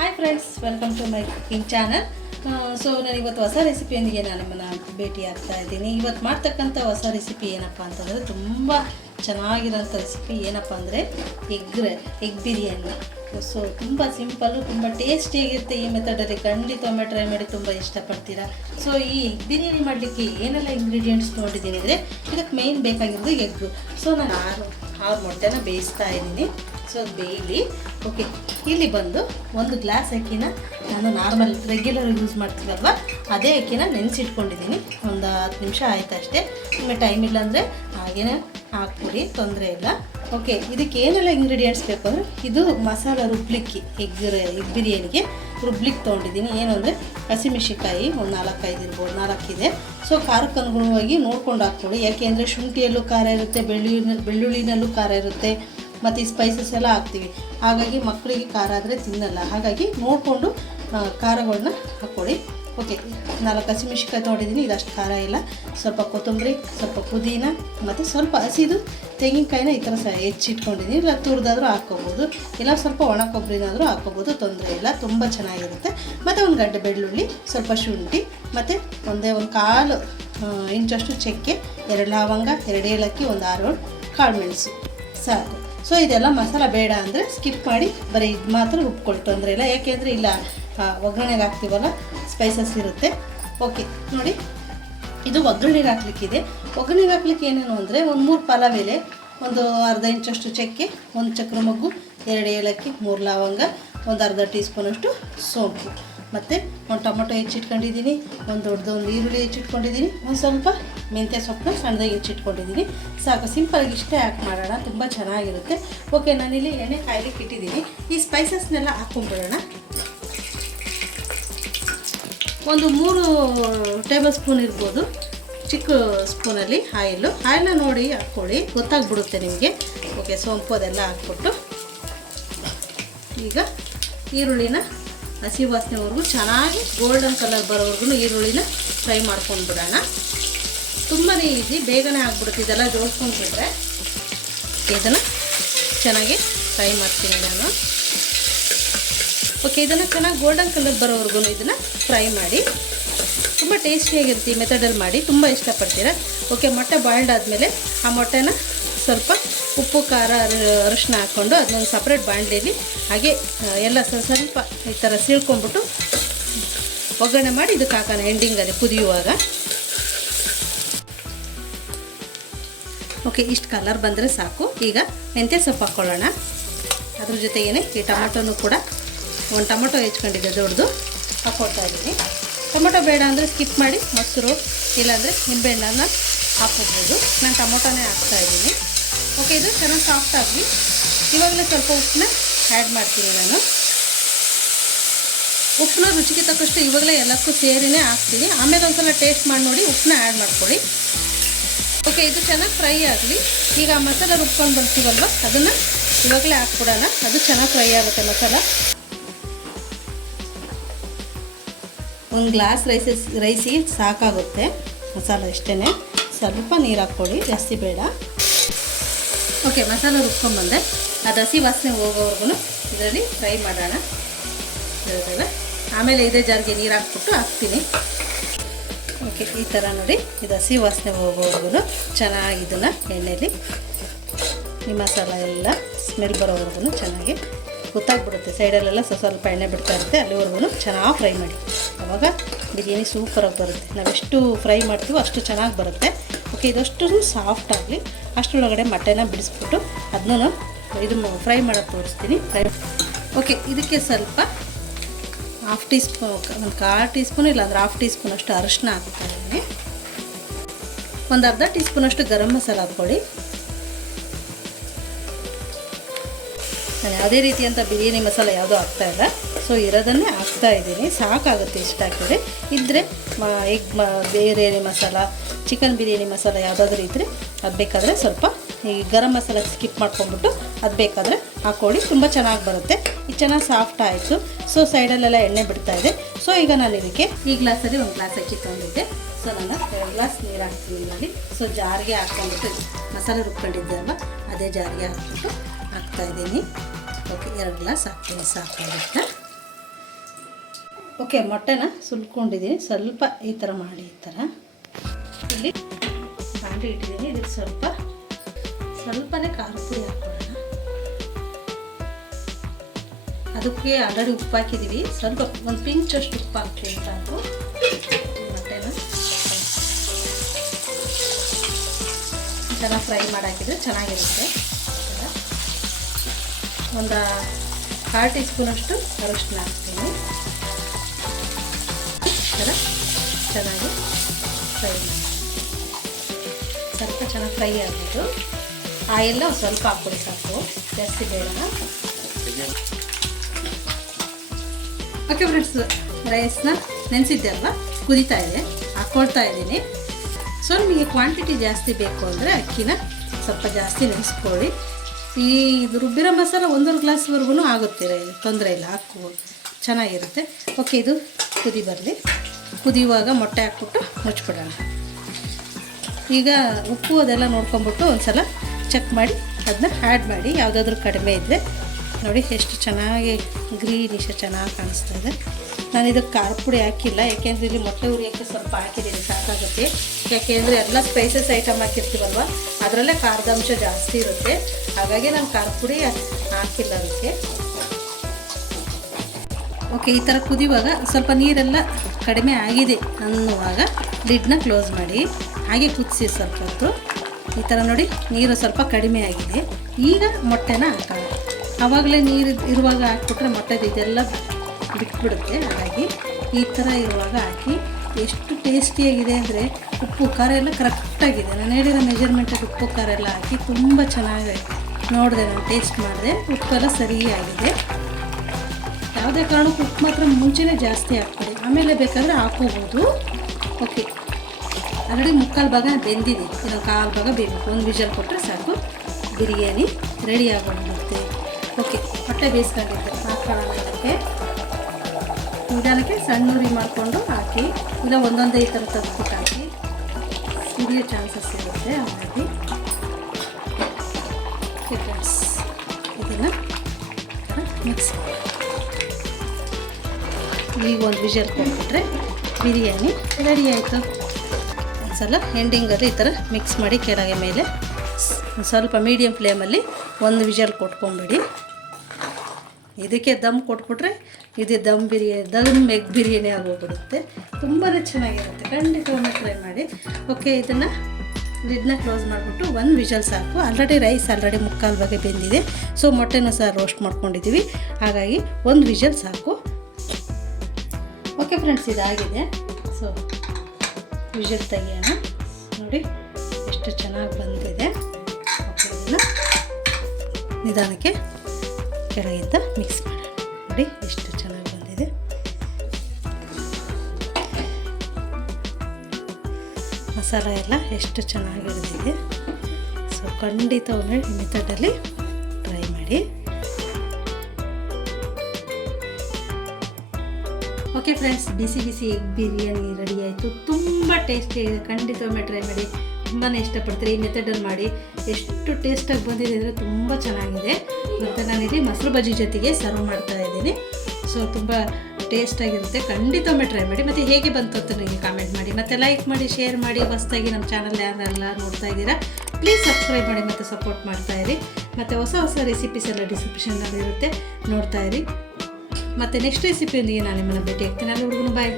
Hi friends, welcome to my cooking channel. So ನಾನು ಇವತ್ತು ಹೊಸ ರೆಸಿಪಿಯೊಂದಿಗೆ ನಾನು ನಿಮ್ಮನ್ನು ಭೇಟಿ ಆಗ್ತಾ ಇದ್ದೀನಿ. ಇವತ್ತು ಮಾಡ್ತಕ್ಕಂಥ ಹೊಸ ರೆಸಿಪಿ ಏನಪ್ಪ ಅಂತಂದರೆ ತುಂಬ ಚೆನ್ನಾಗಿರೋಂಥ ರೆಸಿಪಿ. ಏನಪ್ಪ ಅಂದರೆ ಎಗ್ ಬಿರಿಯಾನಿ. ಸೊ ತುಂಬ ಸಿಂಪಲ್ಲು, ತುಂಬ ಟೇಸ್ಟಿಯಾಗಿರುತ್ತೆ. ಈ ಮೆಥಡಲ್ಲಿ ಖಂಡಿತೊಮ್ಮೆ ಟ್ರೈ ಮಾಡಿ ತುಂಬ ಇಷ್ಟಪಡ್ತೀರಾ. ಸೊ ಈ ಎಗ್ ಬಿರಿಯಾನಿ ಮಾಡಲಿಕ್ಕೆ ಏನೆಲ್ಲ ಇಂಗ್ರೀಡಿಯೆಂಟ್ಸ್ ತೊಗೊಂಡಿದ್ದೀನಿ ಅಂದರೆ ಇದಕ್ಕೆ ಮೇಯ್ನ್ ಬೇಕಾಗಿರೋದು ಎಗ್ಗು. ಸೊ ನಾನು ಆರು ಮೊಟ್ಟೆನ ಬೇಯಿಸ್ತಾ ಇದ್ದೀನಿ. ಸೊ ಅದು ಬೇಯಲಿ. ಓಕೆ, ಇಲ್ಲಿ ಬಂದು 1 ಗ್ಲಾಸ್ ಅಕ್ಕಿನ ನಾನು ನಾರ್ಮಲ್ ರೆಗ್ಯುಲರ್ ಯೂಸ್ ಮಾಡ್ತೀವಲ್ವ ಅದೇ ಅಕ್ಕಿನ ನೆನೆಸಿಟ್ಕೊಂಡಿದ್ದೀನಿ. ಒಂದು 10 ನಿಮಿಷ ಆಯ್ತು ಅಷ್ಟೇ. ನಿಮಗೆ ಟೈಮ್ ಇಲ್ಲ ಅಂದರೆ ಹಾಗೇ ಹಾಕ್ಬಿಡಿ, ತೊಂದರೆ ಇಲ್ಲ. ಓಕೆ, ಇದಕ್ಕೆ ಏನೆಲ್ಲ ಇಂಗ್ರೀಡಿಯೆಂಟ್ಸ್ ಬೇಕು ಅಂದರೆ ಇದು ಮಸಾಲ ರುಬ್ಲಿಕ್ಕೆ ಎಗ್ ಬಿರಿಯಾನಿಗೆ ರುಬ್ಲಿಕ್ಕೆ ತೊಗೊಂಡಿದ್ದೀನಿ. ಏನು ಅಂದರೆ ಹಸಿಮೆಣಸಿಕಾಯಿ ಒಂದು 4-5 ಇರ್ಬೋದು, 4 ಇದೆ. ಸೊ ಖಾರಕ್ಕೆ ಅನುಗುಣವಾಗಿ ನೋಡ್ಕೊಂಡು ಹಾಕ್ಕೊಳ್ಳಿ. ಯಾಕೆ ಅಂದರೆ ಶುಂಠಿಯಲ್ಲೂ ಖಾರ ಇರುತ್ತೆ, ಬೆಳ್ಳುಳ್ಳಿನಲ್ಲೂ ಖಾರ ಇರುತ್ತೆ, ಮತ್ತು ಈ ಸ್ಪೈಸಸ್ ಎಲ್ಲ ಹಾಕ್ತೀವಿ. ಹಾಗಾಗಿ ಮಕ್ಕಳಿಗೆ ಖಾರ ಆದರೆ ತಿನ್ನಲ್ಲ. ಹಾಗಾಗಿ ನೋಡಿಕೊಂಡು ಖಾರಗಳನ್ನ ಹಾಕ್ಕೊಳ್ಳಿ. ಓಕೆ, 4 ಹಸಿಮೆಣಸಿಕಾಯಿ ತೊಗೊಂಡಿದ್ದೀನಿ. ಇದಷ್ಟು ಖಾರ ಇಲ್ಲ. ಸ್ವಲ್ಪ ಕೊತ್ತಂಬರಿ, ಸ್ವಲ್ಪ ಪುದೀನ ಮತ್ತು ಸ್ವಲ್ಪ ಹಸಿದು ತೆಂಗಿನಕಾಯಿನ ಈ ಥರ ಹೆಚ್ಚಿಟ್ಕೊಂಡಿದ್ದೀನಿ. ಇಲ್ಲ ತುರಿದಾದರೂ ಹಾಕ್ಕೋಬೋದು, ಇಲ್ಲ ಸ್ವಲ್ಪ ಒಣ ಕೊಬ್ಬರಿನಾದರೂ ಹಾಕ್ಕೋಬೋದು, ತೊಂದರೆ ಇಲ್ಲ. ತುಂಬ ಚೆನ್ನಾಗಿರುತ್ತೆ. ಮತ್ತು ಒಂದು ಗಡ್ಡೆ ಬೆಳ್ಳುಳ್ಳಿ, ಸ್ವಲ್ಪ ಶುಂಠಿ, ಮತ್ತು ಒಂದೇ 1/4 ಇಂಚಷ್ಟು ಚಕ್ಕೆ, 2 ಲವಂಗ, 2 ಏಲಕ್ಕಿ, ಒಂದು 6 ಕಾಳು ಮೆಣಸು ಸಾಕು. ಸೊ ಇದೆಲ್ಲ ಮಸಾಲ ಬೇಡ ಅಂದರೆ ಸ್ಕಿಪ್ ಮಾಡಿ ಬರೀ ಇದು ಮಾತ್ರ ರುಬ್ಕೊಳ್ಳಿ, ತೊಂದರೆ ಇಲ್ಲ. ಯಾಕೆಂದರೆ ಇಲ್ಲ ಒಗ್ಗರಣೆಗೆ ಹಾಕ್ತೀವಲ್ಲ ಸ್ಪೈಸಸ್ ಇರುತ್ತೆ. ಓಕೆ ನೋಡಿ, ಇದು ಒಗ್ಗರಣೆಗೆ ಹಾಕ್ಲಿಕ್ಕಿದೆ. ಒಗ್ಗರಣೆಗೆ ಹಾಕ್ಲಿಕ್ಕೆ ಏನೇನು ಅಂದರೆ ಒಂದು 3 ಪಲಾವ್ ಎಲೆ, ಒಂದು ಅರ್ಧ ಇಂಚಷ್ಟು ಚಕ್ಕೆ, 1 ಚಕ್ರ ಮೊಗ್ಗು, 2 ಏಲಕ್ಕಿ, 3 ಲವಂಗ, ಒಂದು ಅರ್ಧ ಟೀ ಸ್ಪೂನಷ್ಟು ಸೋಂಪು, ಮತ್ತು ಒಂದು ಟೊಮೊಟೊ ಹೆಚ್ಚಿಟ್ಕೊಂಡಿದ್ದೀನಿ, ಒಂದು ದೊಡ್ಡದೊಂದು ಈರುಳ್ಳಿ ಹೆಚ್ಚಿಟ್ಕೊಂಡಿದ್ದೀನಿ, ಒಂದು ಸ್ವಲ್ಪ ಮೆಂತ್ಯ ಸೊಪ್ಪನ್ನ ಸಣ್ಣದಾಗಿ ಹೆಚ್ಚಿಟ್ಕೊಂಡಿದ್ದೀನಿ. ಸಾಕು, ಸಿಂಪಲ್ಗಿ ಇಷ್ಟೇ ಹಾಕಿ ಮಾಡೋಣ, ತುಂಬ ಚೆನ್ನಾಗಿರುತ್ತೆ. ಓಕೆ, ನಾನಿಲ್ಲಿ ಎಣ್ಣೆ ಕಾಯ್ಲಿಕ್ಕೆ ಇಟ್ಟಿದ್ದೀನಿ. ಈ ಸ್ಪೈಸಸ್ನೆಲ್ಲ ಹಾಕ್ಕೊಂಡ್ಬಿಡೋಣ. ಒಂದು 3 ಟೇಬಲ್ ಸ್ಪೂನ್ ಇರ್ಬೋದು, ಚಿಕ್ಕ ಸ್ಪೂನಲ್ಲಿ ಆಯಿಲ್ನ ನೋಡಿ ಹಾಕ್ಕೊಳ್ಳಿ, ಗೊತ್ತಾಗ್ಬಿಡುತ್ತೆ ನಿಮಗೆ. ಓಕೆ, ಸೋಂಪು ಅದೆಲ್ಲ ಹಾಕ್ಬಿಟ್ಟು ಈಗ ಈರುಳ್ಳಿನ ಹಸಿ ವಾಸನೆವರೆಗೂ ಚೆನ್ನಾಗಿ ಗೋಲ್ಡನ್ ಕಲರ್ ಬರೋವರೆಗೂ ಈರುಳ್ಳಿನ ಫ್ರೈ ಮಾಡ್ಕೊಂಡು ಬಿಡೋಣ. ತುಂಬಾ ಈಸಿ, ಬೇಗನೆ ಆಗ್ಬಿಡುತ್ತೆ. ಇದೆಲ್ಲ ಜೋಡಿಸ್ಕೊಂಡ್ಬಿಟ್ರೆ ಇದನ್ನು ಚೆನ್ನಾಗಿ ಫ್ರೈ ಮಾಡ್ತೀನಿ ನಾನು. ಓಕೆ, ಇದನ್ನು ಚೆನ್ನಾಗಿ ಗೋಲ್ಡನ್ ಕಲರ್ ಬರೋವರೆಗೂ ಇದನ್ನು ಫ್ರೈ ಮಾಡಿ. ತುಂಬ ಟೇಸ್ಟಿಯಾಗಿರುತ್ತೆ ಈ ಮೆಥಡಲ್ಲಿ ಮಾಡಿ, ತುಂಬ ಇಷ್ಟಪಡ್ತೀರಾ. ಓಕೆ, ಮೊಟ್ಟೆ ಬಾಯ್ಲ್ಡ್ ಆದಮೇಲೆ ಆ ಮೊಟ್ಟೆನ ಸ್ವಲ್ಪ ಉಪ್ಪು, ಖಾರ, ಅರಿಶಿನ ಹಾಕ್ಕೊಂಡು ಅದನ್ನೊಂದು ಸಪ್ರೇಟ್ ಬಾಣಲೆಯಲ್ಲಿ ಹಾಗೆ ಎಲ್ಲ ಸ್ವಲ್ಪ ಈ ಥರ ಸೀಳ್ಕೊಂಡ್ಬಿಟ್ಟು ಒಗ್ಗರಣೆ ಮಾಡಿ ಇದಕ್ಕೆ ಹಾಕೋಣ ಎಂಡಿಂಗಲ್ಲಿ ಕುದಿಯುವಾಗ. ಓಕೆ, ಇಷ್ಟು ಕಲರ್ ಬಂದರೆ ಸಾಕು. ಈಗ ಮೆಂತ್ಯ ಸೊಪ್ಪು ಹಾಕ್ಕೊಳ್ಳೋಣ. ಅದ್ರ ಜೊತೆಗೇ ಈ ಟೊಮೊಟೊನೂ ಕೂಡ, ಒಂದು ಟೊಮೊಟೊ ಹೆಚ್ಕೊಂಡಿದ್ದೆ ದೊಡ್ಡದು, ಹಾಕ್ಕೊಳ್ತಾ ಇದ್ದೀನಿ. ಟೊಮೊಟೊ ಬೇಡ ಅಂದರೆ ಸ್ಕಿಪ್ ಮಾಡಿ ಮೊಸರು ಇಲ್ಲಾಂದರೆ ನಿಂಬೆಹಣ್ಣನ್ನು ಹಾಕ್ಕೊಬೋದು. ನಾನು ಟೊಮೊಟೊನೇ ಹಾಕ್ತಾಯಿದ್ದೀನಿ. ಓಕೆ, ಇದು ಚೆನ್ನಾಗಿ ಸಾಫ್ಟ್ ಆಗಲಿ. ಇವಾಗಲೇ ಸ್ವಲ್ಪ ಉಪ್ಪನ್ನ ಆ್ಯಡ್ ಮಾಡ್ತೀನಿ ನಾನು. ಉಪ್ಪನ್ನ ರುಚಿಗೆ ತಕ್ಕಷ್ಟು ಇವಾಗಲೇ ಎಲ್ಲಕ್ಕೂ ಸೇರಿನೇ ಹಾಕ್ತೀನಿ. ಆಮೇಲೆ ಒಂದ್ಸಲ ಟೇಸ್ಟ್ ಮಾಡಿ ನೋಡಿ ಉಪ್ಪನ್ನ ಆ್ಯಡ್ ಮಾಡ್ಕೊಳ್ಳಿ. ಓಕೆ, ಇದು ಚೆನ್ನಾಗಿ ಫ್ರೈ ಆಗಲಿ. ಈಗ ಮಸಾಲ ರುಬ್ಕೊಂಡು ಬರ್ತೀವಲ್ವ ಅದನ್ನು ಇವಾಗಲೇ ಹಾಕ್ಬಿಡೋಣ. ಅದು ಚೆನ್ನಾಗಿ ಫ್ರೈ ಆಗುತ್ತೆ ಮಸಾಲ. 1 ಗ್ಲಾಸ್ ರೈಸಿಗೆ ಸಾಕಾಗುತ್ತೆ ಮಸಾಲ, ಅಷ್ಟೇ. ಸ್ವಲ್ಪ ನೀರು ಹಾಕ್ಕೊಳ್ಳಿ, ಜಾಸ್ತಿ ಬೇಡ. ಓಕೆ, ಮಸಾಲ ರುಬ್ಕೊಂಡ್ಬಂದೆ. ಅದು ಹಸಿ ವಾಸನೆ ಹೋಗೋವರೆಗೂ ಇದರಲ್ಲಿ ಫ್ರೈ ಮಾಡೋಣ. ಆಮೇಲೆ ಇದೇ ಜಾರಿಗೆ ನೀರು ಹಾಕ್ಬಿಟ್ಟು ಹಾಕ್ತೀನಿ. ಓಕೆ, ಈ ಥರ ನೋಡಿ, ಇದು ಹಸಿ ವಾಸನೆ ಹೋಗೋವರೆಗೂ ಚೆನ್ನಾಗಿ ಇದನ್ನು ಎಣ್ಣೆಯಲ್ಲಿ ಈ ಮಸಾಲ ಎಲ್ಲ ಸ್ಮೆಲ್ ಬರೋವರೆಗೂ ಚೆನ್ನಾಗಿ ಗೊತ್ತಾಗ್ಬಿಡುತ್ತೆ. ಸೈಡಲ್ಲೆಲ್ಲ ಸ್ವಲ್ಪ ಎಣ್ಣೆ ಬಿಡ್ತಾ ಇರುತ್ತೆ, ಅಲ್ಲಿವರೆಗೂ ಚೆನ್ನಾಗಿ ಫ್ರೈ ಮಾಡಿ. ಆವಾಗ ಬಿರಿಯಾನಿ ಸೂಪರಾಗಿ ಬರುತ್ತೆ. ನಾವೆಷ್ಟು ಫ್ರೈ ಮಾಡ್ತೀವೋ ಅಷ್ಟು ಚೆನ್ನಾಗಿ ಬರುತ್ತೆ. ಓಕೆ, ಇದಷ್ಟು ಸಾಫ್ಟ್ ಆಗಲಿ. ಅಷ್ಟರೊಳಗಡೆ ಮೊಟ್ಟೆನ ಬಿಡಿಸ್ಬಿಟ್ಟು ಅದನ್ನು ಇದು ಫ್ರೈ ಮಾಡೋಕ್ಕೆ ತೋರಿಸ್ತೀನಿ. ಓಕೆ, ಇದಕ್ಕೆ ಸ್ವಲ್ಪ 1/2 ಟೀ ಸ್ಪೂನ್, ಒಂದು 1/4 ಟೀ ಸ್ಪೂನ್ ಇಲ್ಲಾಂದ್ರೆ 1/2 ಟೀ ಸ್ಪೂನಷ್ಟು ಅರಿಶಿನ ಹಾಕ್ತಾಯಿದ್ದೀನಿ. ಒಂದು ಅರ್ಧ ಟೀ ಸ್ಪೂನಷ್ಟು ಗರಂ ಮಸಾಲ ಹಾಕ್ಕೊಳ್ಳಿ. ನಾನು ಯಾವುದೇ ರೀತಿಯಂಥ ಬಿರಿಯಾನಿ ಮಸಾಲ ಯಾವುದೂ ಹಾಕ್ತಾಯಿಲ್ಲ. ಸೊ ಇರೋದನ್ನೇ ಹಾಕ್ತಾಯಿದ್ದೀನಿ, ಸಾಕಾಗುತ್ತೆ ಇಷ್ಟ ಹಾಕಿದ್ರೆ. ಇದ್ದರೆ ಬಿರಿಯಾನಿ ಮಸಾಲ, ಚಿಕನ್ ಬಿರಿಯಾನಿ ಮಸಾಲ ಯಾವುದಾದ್ರೂ ಇದ್ದರೆ ಅದು ಬೇಕಾದರೆ ಸ್ವಲ್ಪ ಈ ಗರಂ ಮಸಾಲ ಸ್ಕಿಪ್ ಮಾಡ್ಕೊಂಡ್ಬಿಟ್ಟು ಅದು ಬೇಕಾದರೆ ಹಾಕ್ಕೊಳ್ಳಿ, ತುಂಬ ಚೆನ್ನಾಗಿ ಬರುತ್ತೆ. ಇದು ಚೆನ್ನಾಗಿ ಸಾಫ್ಟ್ ಆಯಿತು. ಸೊ ಸೈಡಲ್ಲೆಲ್ಲ ಎಣ್ಣೆ ಬಿಡ್ತಾಯಿದೆ. ಸೊ ಈಗ ನಾನು ಇದಕ್ಕೆ ಈ ಗ್ಲಾಸಲ್ಲಿ 1 ಗ್ಲಾಸ್ ಅಕ್ಕಿ ತೊಗೊಂಡಿದ್ದೆ. ಸೊ ನಾನು 2 ಗ್ಲಾಸ್ ನೀರು ಹಾಕ್ತೀನಿ ಇಲ್ಲಿ. ಸೊ ಜಾರಿಗೆ ಹಾಕ್ಕೊಂಡ್ಬಿಟ್ಟು ಮಸಾಲೆ ರುಬ್ಕೊಂಡಿದ್ದೆ ಅಲ್ವ ಅದೇ ಜಾರಿಗೆ ಹಾಕ್ಬಿಟ್ಟು ಹಾಕ್ತಾಯಿದ್ದೀನಿ. ಓಕೆ, 2 ಗ್ಲಾಸ್ ಹಾಕ್ತೀನಿ, ಸಾಕಾಗುತ್ತೆ. ಓಕೆ, ಮೊಟ್ಟೆನ ಸುಲ್ಕೊಂಡಿದ್ದೀನಿ. ಸ್ವಲ್ಪ ಈ ಥರ ಮಾಡಿ, ಈ ಥರ ಇಲ್ಲಿ ಬಾಂಡ್ಲಿ ಇಟ್ಟಿದ್ದೀನಿ. ಇದಕ್ಕೆ ಸ್ವಲ್ಪನೇ ಖಾರ ಪುಡಿ ಹಾಕ್ಕೊಳ್ಳೋಣ. ಅದಕ್ಕೆ ಆಲ್ರೆಡಿ ಉಪ್ಪು ಹಾಕಿದ್ದೀವಿ. ಸ್ವಲ್ಪ ಒಂದು ಪಿಂಚಷ್ಟು ಉಪ್ಪು ಹಾಕ್ತೀನಿ ಸಾಕು. ಮೊಟ್ಟೆನ ಚೆನ್ನಾಗಿ ಫ್ರೈ ಮಾಡಾಕಿದ್ರೆ ಚೆನ್ನಾಗಿರುತ್ತೆ. ಒಂದು 1/2 ಟೀ ಸ್ಪೂನಷ್ಟು ಅರಿಶಿನ ಹಾಕ್ತೀನಿ. ಥರ ಚೆನ್ನಾಗಿ ಫ್ರೈ ಮಾಡಿ, ಸ್ವಲ್ಪ ಚೆನ್ನಾಗಿ ಫ್ರೈ ಆಗ್ಬೋದು. ಆಯಿಲ್ನ ಸ್ವಲ್ಪ ಹಾಕ್ಕೊಡಿ ಸಾಕು, ಜಾಸ್ತಿ ಬೇಡ. ಓಕೆ ಫ್ರೆಂಡ್ಸ್, ರೈಸ್ನ ನೆನೆಸಿದ್ದೆ ಅಲ್ವಾ, ಕುದೀತಾ ಇದೆ, ಹಾಕ್ಕೊಳ್ತಾ ಇದ್ದೀನಿ. ಸೊ ನಿಮಗೆ ಕ್ವಾಂಟಿಟಿ ಜಾಸ್ತಿ ಬೇಕು ಅಂದರೆ ಅಕ್ಕಿನ ಸ್ವಲ್ಪ ಜಾಸ್ತಿ ನೆನೆಸ್ಕೊಳ್ಳಿ. ಇದು ರುಬ್ಬಿರೋ ಮಸಾಲ 1 ಗ್ಲಾಸ್ವರೆಗೂ ಆಗುತ್ತೆ, ತೊಂದರೆ ಇಲ್ಲ, ಹಾಕ್ಬೋದು, ಚೆನ್ನಾಗಿರುತ್ತೆ. ಓಕೆ, ಇದು ಕುದಿ ಬರಲಿ. ಕುದಿಯುವಾಗ ಮೊಟ್ಟೆ ಹಾಕ್ಬಿಟ್ಟು ಮುಚ್ಚಿಬಿಡೋಣ. ಈಗ ಉಪ್ಪು ಅದೆಲ್ಲ ನೋಡ್ಕೊಂಬಿಟ್ಟು ಒಂದು ಸಲ ಚೆಕ್ ಮಾಡಿ ಅದನ್ನ ಆ್ಯಡ್ ಮಾಡಿ. ಯಾವುದಾದ್ರೂ ಕಡಿಮೆ ಇದ್ದರೆ ನೋಡಿ ಎಷ್ಟು ಚೆನ್ನಾಗಿ ಗ್ರೀನಿಶ ಚೆನ್ನಾಗಿ ಕಾಣಿಸ್ತಾ ಇದೆ. ನಾನು ಇದಕ್ಕೆ ಖಾರ ಪುಡಿ ಹಾಕಿಲ್ಲ, ಯಾಕೆಂದರೆ ಇಲ್ಲಿ ಮೊಟ್ಟೆ ಉರಿಯೋಕ್ಕೆ ಸ್ವಲ್ಪ ಹಾಕಿದ್ದೀನಿ, ಸಾಕಾಗುತ್ತೆ. ಯಾಕೆಂದರೆ ಎಲ್ಲ ಸ್ಪೈಸಸ್ ಐಟಮ್ ಹಾಕಿರ್ತೀವಲ್ವ, ಅದರಲ್ಲೇ ಖಾರದಂಶ ಜಾಸ್ತಿ ಇರುತ್ತೆ. ಹಾಗಾಗಿ ನಾನು ಖಾರ ಪುಡಿ ಹಾಕಿಲ್ಲ ಅದಕ್ಕೆ. ಓಕೆ, ಈ ಥರ ಕುದಿಯುವಾಗ ಸ್ವಲ್ಪ ನೀರೆಲ್ಲ ಕಡಿಮೆ ಆಗಿದೆ ಅನ್ನುವಾಗ ಲಿಡ್ನ ಕ್ಲೋಸ್ ಮಾಡಿ ಹಾಗೆ ಕುದಿಸಿ ಸ್ವಲ್ಪ ಹೊತ್ತು. ಈ ಥರ ನೋಡಿ ನೀರು ಸ್ವಲ್ಪ ಕಡಿಮೆ ಆಗಿದೆ. ಈಗ ಮೊಟ್ಟೆನ ಹಾಕೋಣ. ಆವಾಗಲೇ ನೀರು ಇರುವಾಗ ಹಾಕ್ಬಿಟ್ರೆ ಮೊಟ್ಟೆದು ಇದೆಲ್ಲ ಬಿಟ್ಬಿಡುತ್ತೆ. ಹಾಗಾಗಿ ಈ ಥರ ಇರುವಾಗ ಹಾಕಿ. ಎಷ್ಟು ಟೇಸ್ಟಿಯಾಗಿದೆ ಅಂದರೆ ಉಪ್ಪು ಖಾರ ಎಲ್ಲ ಕರೆಕ್ಟಾಗಿದೆ. ನಾನು ಹೇಳಿರೋ ಮೆಜರ್ಮೆಂಟಾಗಿ ಉಪ್ಪು ಖಾರ ಎಲ್ಲ ಹಾಕಿ ತುಂಬ ಚೆನ್ನಾಗಿ ನೋಡಿದೆ, ನಾನು ಟೇಸ್ಟ್ ಮಾಡಿದೆ, ಉಪ್ಪೆಲ್ಲ ಸರಿಯಾಗಿದೆ. ಯಾವುದೇ ಕಾರಣಕ್ಕೂ ಉಪ್ಪು ಮಾತ್ರ ಮುಂಚೆನೇ ಜಾಸ್ತಿ ಹಾಕ್ಬಿಡಿ, ಆಮೇಲೆ ಬೇಕಾದರೆ ಹಾಕೋಬೋದು. ಓಕೆ, ಆಲ್ರೆಡಿ 3/4 ಭಾಗ ಬೆಂದಿದೆ, ಇನ್ನೊಂದು 1/4 ಭಾಗ ಬೇಯಬೇಕು. 1 ವಿಷಲ್ ಕೊಟ್ಟರೆ ಸಾಕು, ಬಿರಿಯಾನಿ ರೆಡಿ ಆಗೋಗುತ್ತೆ. ಓಕೆ, ಮೊಟ್ಟೆ ಬೇಯಿಸ್ಕೊಂಡಿದ್ದೆ ಹಾಕ್ಕೊಳ್ಳೋಣ. ಅದಕ್ಕೆ ನಿಧಾನಕ್ಕೆ ಸಣ್ಣ ಉರಿ ಮಾಡಿಕೊಂಡು ಹಾಕಿ, ಇಲ್ಲ ಒಂದೊಂದೇ ಈ ಥರ ತೆಗೆದ್ಬಿಟ್ಟು ಹಾಕಿ, ಸಿಡಿಯೋ ಚಾನ್ಸಸ್ ಇರುತ್ತೆ. ಹಾಗಾಗಿ ಫ್ರೆಂಡ್ಸ್ ಇದನ್ನು ಮಿಕ್ಸ್ ಮಾಡಿ ಈಗ 1 ವಿಷಲ್ ಕೊಟ್ಬಿಟ್ರೆ ಬಿರಿಯಾನಿ ರೆಡಿ ಆಯಿತು. ಒಂದು ಸಲ ಎಂಡಿಂಗಲ್ಲಿ ಈ ಥರ ಮಿಕ್ಸ್ ಮಾಡಿ ಕೆಳಗೆ ಮೇಲೆ ಸ್ವಲ್ಪ ಮೀಡಿಯಮ್ ಫ್ಲೇಮಲ್ಲಿ 1 ವಿಷಲ್ ಕೊಟ್ಕೊಂಬಿಡಿ. ಇದಕ್ಕೆ ದಮ್ ಕೊಟ್ಬಿಟ್ರೆ ಇದು ದಮ್ ಎಗ್ ಬಿರಿಯಾನಿ ಆಗೋಗ್ಬಿಡುತ್ತೆ. ತುಂಬಾ ಚೆನ್ನಾಗಿರುತ್ತೆ, ಖಂಡಿತವಾಗಿ ಟ್ರೈ ಮಾಡಿ. ಓಕೆ, ಇದನ್ನು ಲಿಡ್ನ ಕ್ಲೋಸ್ ಮಾಡಿಬಿಟ್ಟು 1 ವಿಷಲ್ ಸಾಕು. ರೈಸ್ ಆಲ್ರೆಡಿ 3/4 ಭಾಗ ಬೆಂದಿದೆ. ಸೊ ಮೊಟ್ಟೆನೂ ಸಹ ರೋಸ್ಟ್ ಮಾಡ್ಕೊಂಡಿದ್ದೀವಿ, ಹಾಗಾಗಿ 1 ವಿಷಲ್ ಸಾಕು. ಓಕೆ ಫ್ರೆಂಡ್ಸ್, ಇದಾಗಿದೆ. ಸೊ ವಿಷಲ್ ತೆಗಿಯೋಣ. ನೋಡಿ ಎಷ್ಟು ಚೆನ್ನಾಗಿ ಬಂದಿದೆ. ಓಕೆ, ಇದನ್ನು ನಿಧಾನಕ್ಕೆ ಕೆಳಗಿಂದ ಮಿಕ್ಸ್ ಮಾಡೋಣ. ನೋಡಿ ಎಷ್ಟು ಚೆನ್ನಾಗಿ ಬಂದಿದೆ. ಮಸಾಲ ಎಲ್ಲ ಎಷ್ಟು ಚೆನ್ನಾಗಿ ಹಿಡಿದಿದೆ. ಸೊ ಖಂಡಿತ ಒಮ್ಮೆ ಈ ಮೆಥಡಲ್ಲಿ ಟ್ರೈ ಮಾಡಿ. ಓಕೆ ಫ್ರೆಂಡ್ಸ್, ಬಿಸಿ ಬಿಸಿ ಎಗ್ ಬಿರಿಯಾನಿ ರೆಡಿ ಆಯಿತು. ತುಂಬ ಟೇಸ್ಟಿಯಾಗಿದೆ, ಖಂಡಿತವೊಮ್ಮೆ ಟ್ರೈ ಮಾಡಿ. ತುಂಬಾ ಇಷ್ಟಪಡ್ತೀರಿ ಈ ಮೆಥಡಲ್ಲಿ ಮಾಡಿ. ಎಷ್ಟು ಟೇಸ್ಟಾಗಿ ಬಂದಿದೆ ಅಂದರೆ ತುಂಬ ಚೆನ್ನಾಗಿದೆ. ಮತ್ತು ನಾನಿಲ್ಲಿ ಮೊಸರು ಬಜ್ಜಿ ಜೊತೆಗೆ ಸರ್ವ್ ಮಾಡ್ತಾ ಇದ್ದೀನಿ. ಸೊ ತುಂಬ ಟೇಸ್ಟಾಗಿರುತ್ತೆ, ಖಂಡಿತವೊಮ್ಮೆ ಟ್ರೈ ಮಾಡಿ. ಮತ್ತು ಹೇಗೆ ಬಂತು ಅಂತ ನನಗೆ ಕಾಮೆಂಟ್ ಮಾಡಿ, ಮತ್ತು ಲೈಕ್ ಮಾಡಿ, ಶೇರ್ ಮಾಡಿ. ಹೊಸದಾಗಿ ನಮ್ಮ ಚಾನಲ್ ಯಾರೆಲ್ಲ ನೋಡ್ತಾ ಇದ್ದೀರಾ ಪ್ಲೀಸ್ ಸಬ್ಸ್ಕ್ರೈಬ್ ಮಾಡಿ ಮತ್ತು ಸಪೋರ್ಟ್ ಮಾಡ್ತಾಯಿರಿ. ಮತ್ತು ಹೊಸ ರೆಸಿಪೀಸ್ ಎಲ್ಲ ಡಿಸ್ಕ್ರಿಪ್ಷನಲ್ಲಿ ಇರುತ್ತೆ, ನೋಡ್ತಾಯಿರಿ. ಮತ್ತು ನೆಕ್ಸ್ಟ್ ರೆಸಿಪಿಯೊಂದಿಗೆ ನಾನು ನಿಮ್ಮನ್ನು ಭೇಟಿ ಆಗ್ತೀನಿ. ಅಲ್ಲಿವರೆಗೂ ಬಾಯ್.